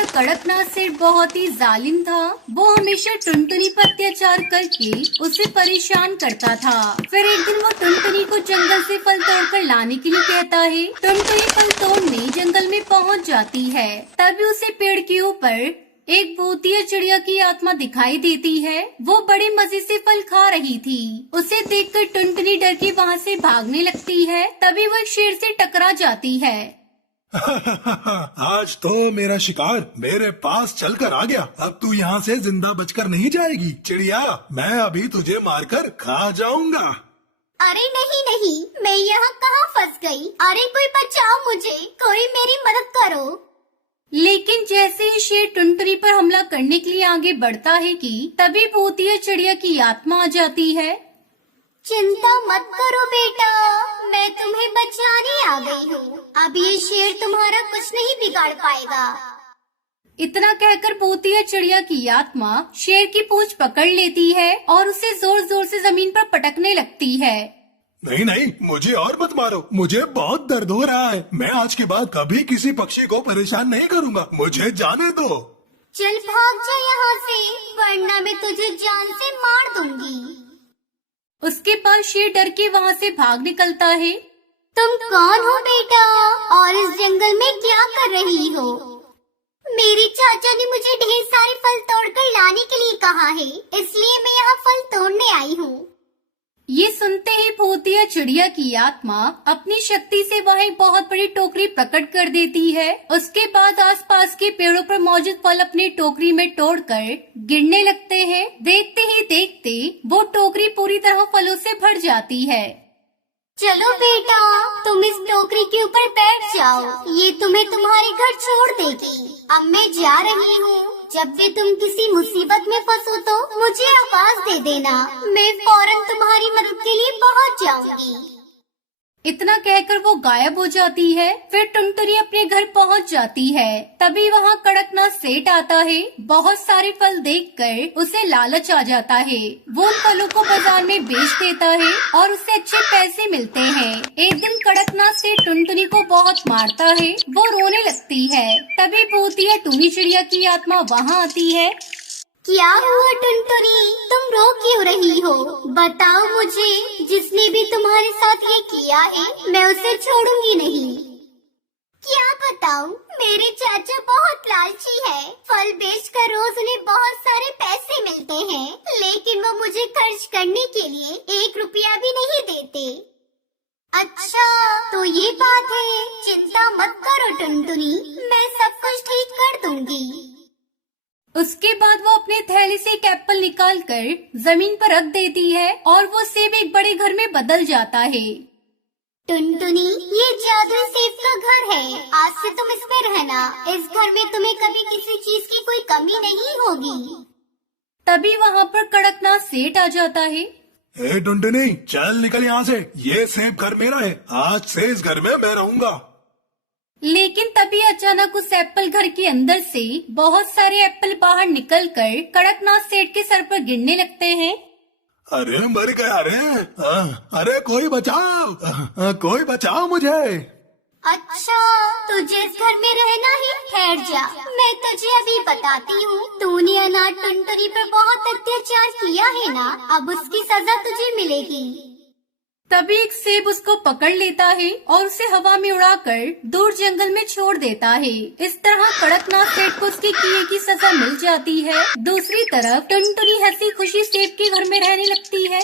बेटा कड़कनाथ सेठ बहुत ही जालिम था। वो हमेशा टुनटुनी पर अत्याचार करके उसे परेशान करता था। फिर एक दिन वो टुनटुनी को जंगल से फल तोड़कर लाने के लिए कहता है। टुनटुनी फल तोड़ने जंगल में पहुंच जाती है। तभी उसे पेड़ के ऊपर एक भूतिया चिड़िया की आत्मा दिखाई देती है। वो बड़े मजे से फल खा रही थी। उसे देखकर टुनटुनी डर के वहाँ से भागने लगती है। तभी वो एक शेर से टकरा जाती है। आज तो मेरा शिकार मेरे पास चलकर आ गया। अब तू यहाँ से जिंदा बचकर नहीं जाएगी चिड़िया। मैं अभी तुझे मारकर खा जाऊंगा। अरे नहीं नहीं, मैं यहाँ कहाँ फंस गई? अरे कोई बचाओ मुझे, कोई मेरी मदद करो। लेकिन जैसे ही शेर टुनटुनी पर हमला करने के लिए आगे बढ़ता है कि तभी भूतिया चिड़िया की आत्मा आ जाती है। चिंता मत करो बेटा, मैं तुम्हें बचाने आ गई हूँ। अब ये शेर तुम्हारा कुछ नहीं बिगाड़ पाएगा। इतना कहकर भूतिया चिड़िया की आत्मा शेर की पूंछ पकड़ लेती है और उसे जोर जोर से जमीन पर पटकने लगती है। नहीं नहीं, मुझे और मत मारो, मुझे बहुत दर्द हो रहा है। मैं आज के बाद कभी किसी पक्षी को परेशान नहीं करूँगा, मुझे जाने दो। चल भाग जा यहाँ से, वरना मैं तुझे जान से मार दूंगी। उसके बाद शेर डर के वहाँ से भाग निकलता है। तुम कौन हो बेटा, और इस जंगल में क्या कर रही हो? मेरे चाचा ने मुझे ढेर सारे फल तोड़कर लाने के लिए कहा है, इसलिए मैं यहाँ फल तोड़ने आई हूँ। ये सुनते ही भूतिया चिड़िया की आत्मा अपनी शक्ति से वह एक बहुत बड़ी टोकरी प्रकट कर देती है। उसके बाद आसपास के पेड़ों पर मौजूद फल अपनी टोकरी में तोड़कर गिरने लगते हैं। देखते ही देखते वो टोकरी पूरी तरह फलों से भर जाती है। चलो बेटा, तुम इस टोकरी के ऊपर बैठ जाओ, ये तुम्हें तुम्हारे घर छोड़ देगी। अब मैं जा रही हूँ, जब भी तुम किसी मुसीबत में फंसो तो मुझे आवाज दे देना, मैं फौरन तुम्हारी मदद के लिए पहुँच जाऊंगी। इतना कहकर वो गायब हो जाती है। फिर टुनटुनी अपने घर पहुंच जाती है। तभी वहाँ कड़कनाथ सेठ आता है। बहुत सारे फल देखकर उसे लालच आ जाता है। वो उन फलों को बाजार में बेच देता है और उसे अच्छे पैसे मिलते हैं। एक दिन कड़कनाथ सेठ टुनटुनी को बहुत मारता है। वो रोने लगती है। तभी भूतिया टुनी चिड़िया की आत्मा वहाँ आती है। क्या हुआ टुनटुनी, तुम रो क्यों रही हो? बताओ मुझे, जिसने भी तुम्हारे साथ ये किया है मैं उसे छोड़ूंगी नहीं। क्या बताऊं, मेरे चाचा बहुत लालची है। फल बेचकर रोज उन्हें बहुत सारे पैसे मिलते हैं, लेकिन वो मुझे खर्च करने के लिए 1 रुपया भी नहीं देते। अच्छा तो ये बात है, चिंता मत करो टुनटुनी, मैं सब कुछ ठीक कर दूंगी। उसके बाद वो अपने थैली से एक एप्पल निकालकर जमीन पर रख देती है और वो सेब एक बड़े घर में बदल जाता है। टुनटुनी, ये जादुई सेब का घर है, आज से तुम इसमें रहना। इस घर में तुम्हें कभी किसी चीज की कोई कमी नहीं होगी। तभी वहाँ पर कड़कनाथ सेठ आ जाता है। ए टुनटुनी, चल निकल यहाँ से, ये सेब घर मेरा है, आज से इस घर में मैं रहूंगा। लेकिन तभी अचानक उस एप्पल घर के अंदर से बहुत सारे एप्पल बाहर निकलकर कड़कनाथ सेठ के सर पर गिरने लगते हैं। अरे मर गया रे, अरे कोई बचाओ, कोई बचाओ मुझे। अच्छा तुझे इस घर में रहना है, ठहर जा, मैं तुझे अभी बताती हूँ। तूने अनाथ टुनटुनी पर बहुत अत्याचार किया है ना, अब उसकी सजा तुझे मिलेगी। तभी एक सेब उसको पकड़ लेता है और उसे हवा में उड़ाकर दूर जंगल में छोड़ देता है। इस तरह कड़कनाथ सेठ को उसके किए की सजा मिल जाती है। दूसरी तरफ टुनटुनी हंसी खुशी सेब के घर में रहने लगती है।